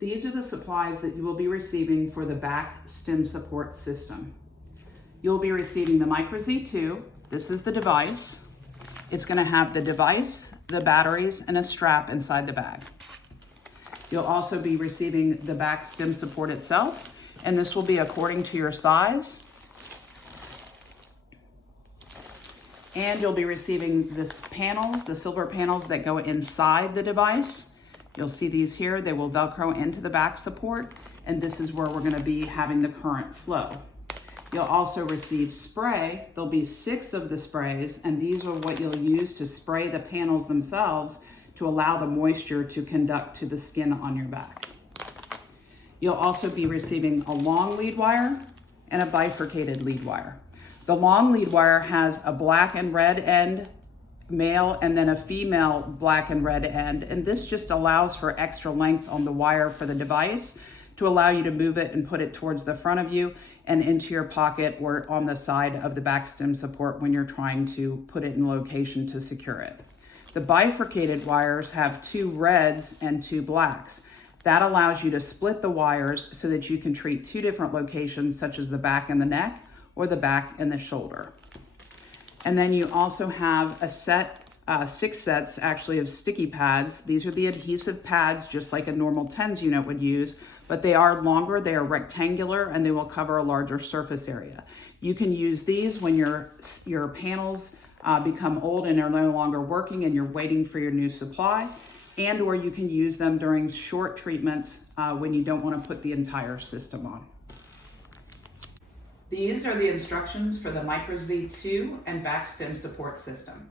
These are the supplies that you will be receiving for the back stem support system. You'll be receiving the Micro Z2. This is the device. It's going to have the device, the batteries, and a strap inside the bag. You'll also be receiving the back stem support itself, and this will be according to your size. And you'll be receiving this panels, the silver panels that go inside the device. You'll see these here. They will Velcro into the back support, and this is where we're going to be having the current flow. You'll also receive spray. There'll be 6 of the sprays, and these are what you'll use to spray the panels themselves to allow the moisture to conduct to the skin on your back. You'll also be receiving a long lead wire and a bifurcated lead wire. The long lead wire has a black and red end, male, and then a female black and red end. And this just allows for extra length on the wire for the device to allow you to move it and put it towards the front of you and into your pocket or on the side of the back stem support when you're trying to put it in location to secure it. The bifurcated wires have 2 reds and 2 blacks. That allows you to split the wires so that you can treat 2 different locations, such as the back and the neck or the back and the shoulder. And then you also have a set, 6 sets actually of sticky pads. These are the adhesive pads, just like a normal TENS unit would use, but they are longer, they are rectangular, and they will cover a larger surface area. You can use these when your panels become old and are no longer working and you're waiting for your new supply, and or you can use them during short treatments when you don't want to put the entire system on. These are the instructions for the Micro Z2 and back stem support system.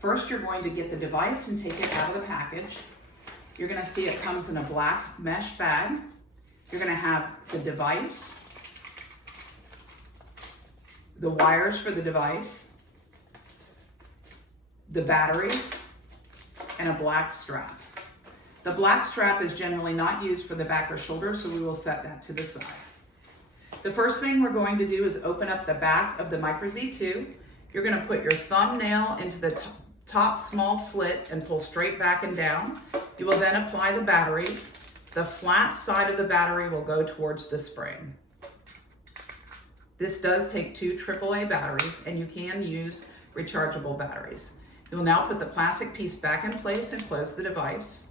First, you're going to get the device and take it out of the package. You're going to see it comes in a black mesh bag. You're going to have the device, the wires for the device, the batteries, and a black strap. The black strap is generally not used for the back or shoulder, so we will set that to the side. The first thing we're going to do is open up the back of the Micro Z2. You're going to put your thumbnail into the top small slit and pull straight back and down. You will then apply the batteries. The flat side of the battery will go towards the spring. This does take 2 AAA batteries, and you can use rechargeable batteries. You will now put the plastic piece back in place and close the device.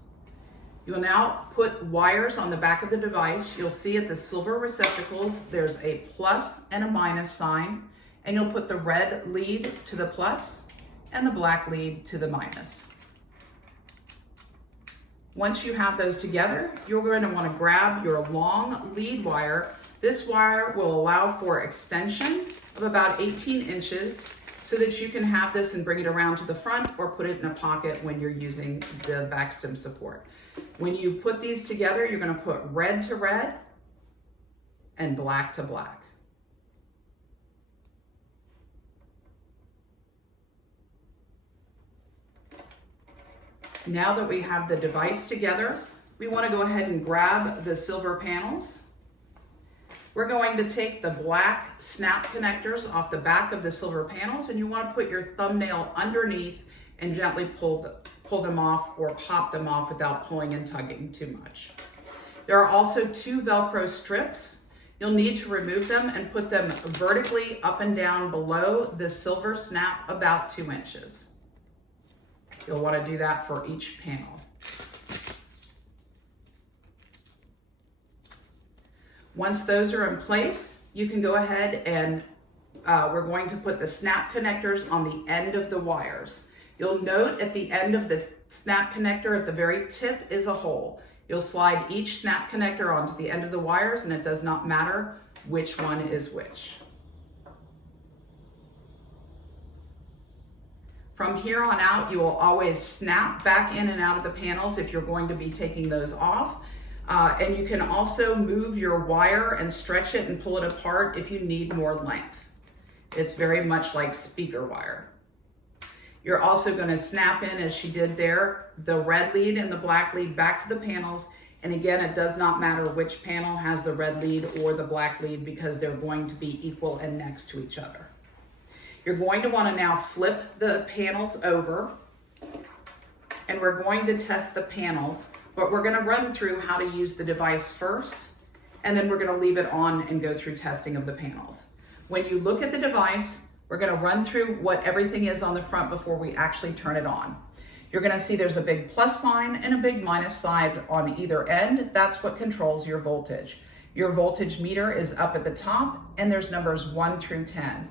You will now put wires on the back of the device. You'll see at the silver receptacles, there's a plus and a minus sign, and you'll put the red lead to the plus and the black lead to the minus. Once you have those together, you're going to want to grab your long lead wire. This wire will allow for extension of about 18 inches so that you can have this and bring it around to the front or put it in a pocket when you're using the back stem support. When you put these together, you're going to put red to red and black to black. Now that we have the device together, we want to go ahead and grab the silver panels. We're going to take the black snap connectors off the back of the silver panels, and you want to put your thumbnail underneath and gently pull them off or pop them off without pulling and tugging too much. There are also 2 Velcro strips. You'll need to remove them and put them vertically up and down below the silver snap about 2 inches. You'll want to do that for each panel. Once those are in place, you can go ahead and we're going to put the snap connectors on the end of the wires. You'll note at the end of the snap connector at the very tip is a hole. You'll slide each snap connector onto the end of the wires, and it does not matter which one is which. From here on out, you will always snap back in and out of the panels if you're going to be taking those off. And you can also move your wire and stretch it and pull it apart if you need more length. It's very much like speaker wire. You're also going to snap in, as she did there, the red lead and the black lead back to the panels. And again, it does not matter which panel has the red lead or the black lead because they're going to be equal and next to each other. You're going to want to now flip the panels over, and we're going to test the panels But we're gonna run through how to use the device first, and then we're gonna leave it on and go through testing of the panels. When you look at the device, we're gonna run through what everything is on the front before we actually turn it on. You're gonna see there's a big plus sign and a big minus sign on either end. That's what controls your voltage. Your voltage meter is up at the top, and there's numbers 1 through 10.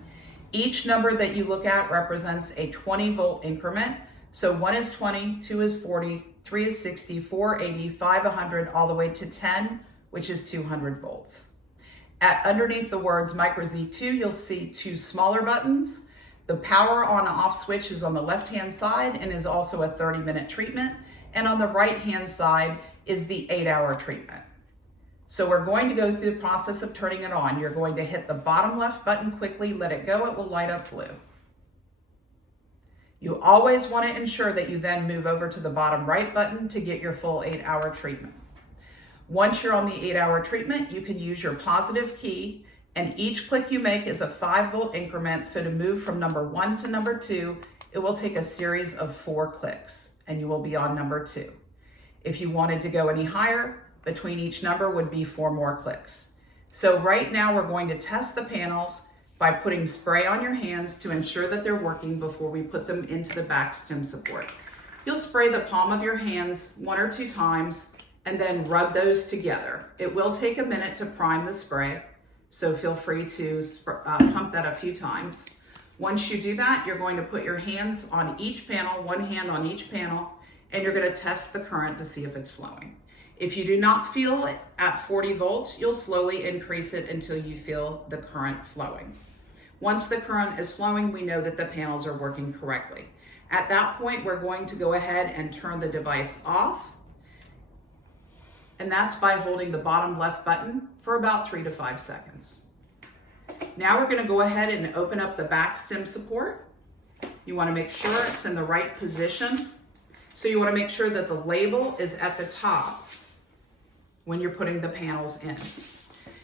Each number that you look at represents a 20-volt increment. So 1 is 20, 2 is 40, 3 is 60, 4, 80, 5, 100, all the way to 10, which is 200 volts. Underneath the words Micro Z2, you'll see 2 smaller buttons. The power on off switch is on the left-hand side and is also a 30-minute treatment. And on the right-hand side is the 8-hour treatment. So we're going to go through the process of turning it on. You're going to hit the bottom left button quickly, let it go, it will light up blue. You always want to ensure that you then move over to the bottom right button to get your full 8-hour treatment. Once you're on the 8-hour treatment, you can use your positive key, and each click you make is a 5-volt increment. So to move from number 1 to number 2, it will take a series of 4 clicks, and you will be on number 2. If you wanted to go any higher, between each number would be 4 more clicks. So right now we're going to test the panels by putting spray on your hands to ensure that they're working before we put them into the back stem support. You'll spray the palm of your hands 1 or 2 times and then rub those together. It will take a minute to prime the spray, so feel free to pump that a few times. Once you do that, you're going to put your hands on each panel, 1 hand on each panel, and you're going to test the current to see if it's flowing. If you do not feel it at 40 volts, you'll slowly increase it until you feel the current flowing. Once the current is flowing, we know that the panels are working correctly. At that point, we're going to go ahead and turn the device off. And that's by holding the bottom left button for about 3 to 5 seconds. Now we're going to go ahead and open up the back stem support. You want to make sure it's in the right position. So you want to make sure that the label is at the top when you're putting the panels in.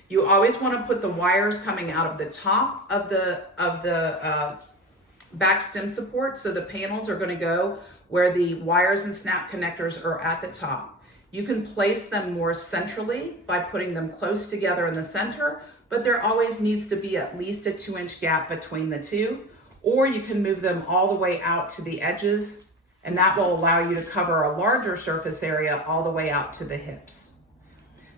You always want to put the wires coming out of the top of the back stem support, so the panels are going to go where the wires and snap connectors are at the top. You can place them more centrally by putting them close together in the center, but there always needs to be at least a 2-inch gap between the two, or you can move them all the way out to the edges, and that will allow you to cover a larger surface area all the way out to the hips.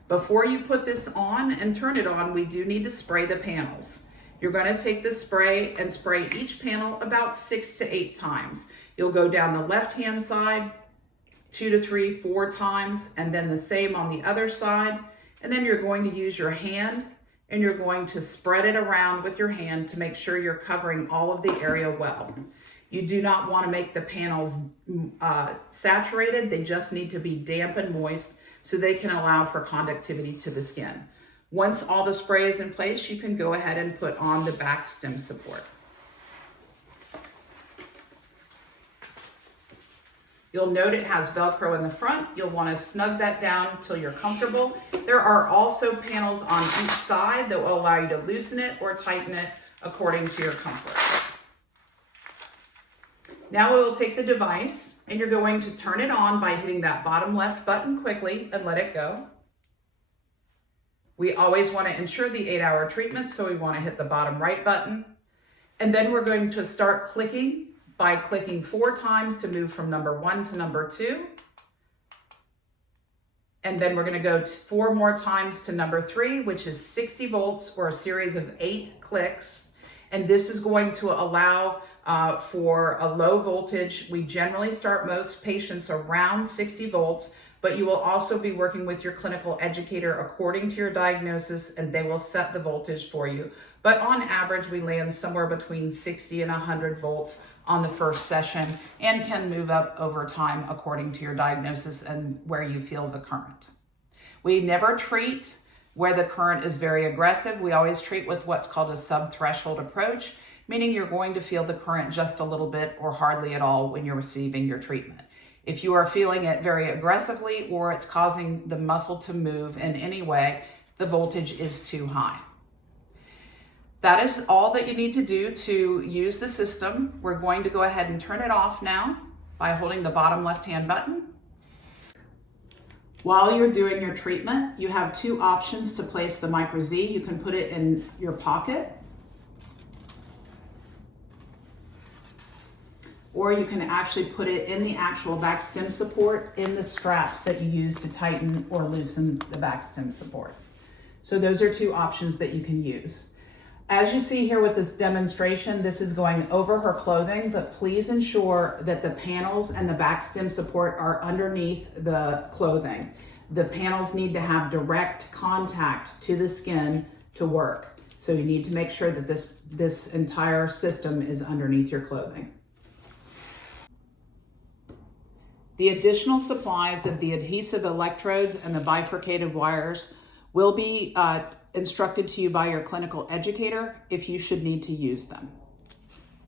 Before you put this on and turn it on, we do need to spray the panels. You're going to take the spray and spray each panel about 6 to 8 times. You'll go down the left-hand side 2 to 3, 4 times, and then the same on the other side. And then you're going to use your hand and you're going to spread it around with your hand to make sure you're covering all of the area well. You do not want to make the panels saturated. They just need to be damp and moist so they can allow for conductivity to the skin. Once all the spray is in place, you can go ahead and put on the back stem support. You'll note it has Velcro in the front. You'll want to snug that down until you're comfortable. There are also panels on each side that will allow you to loosen it or tighten it according to your comfort. Now we will take the device and you're going to turn it on by hitting that bottom left button quickly and let it go. We always want to ensure the 8-hour treatment, so we want to hit the bottom right button. And then we're going to start clicking by clicking 4 times to move from number 1 to number 2. And then we're going to go 4 more times to number 3, which is 60 volts or a series of 8 clicks. And this is going to allow for a low voltage. We generally start most patients around 60 volts, but you will also be working with your clinical educator according to your diagnosis, and they will set the voltage for you. But on average, we land somewhere between 60 and 100 volts on the first session and can move up over time according to your diagnosis and where you feel the current. We never treat where the current is very aggressive. We always treat with what's called a sub-threshold approach, meaning you're going to feel the current just a little bit or hardly at all when you're receiving your treatment. If you are feeling it very aggressively or it's causing the muscle to move in any way, the voltage is too high. That is all that you need to do to use the system. We're going to go ahead and turn it off now by holding the bottom left-hand button. While you're doing your treatment, you have two options to place the Micro Z. You can put it in your pocket, or you can actually put it in the actual back stem support in the straps that you use to tighten or loosen the back stem support. So those are two options that you can use. As you see here with this demonstration, this is going over her clothing, but please ensure that the panels and the back stem support are underneath the clothing. The panels need to have direct contact to the skin to work. So you need to make sure that this entire system is underneath your clothing. The additional supplies of the adhesive electrodes and the bifurcated wires will be instructed to you by your clinical educator if you should need to use them.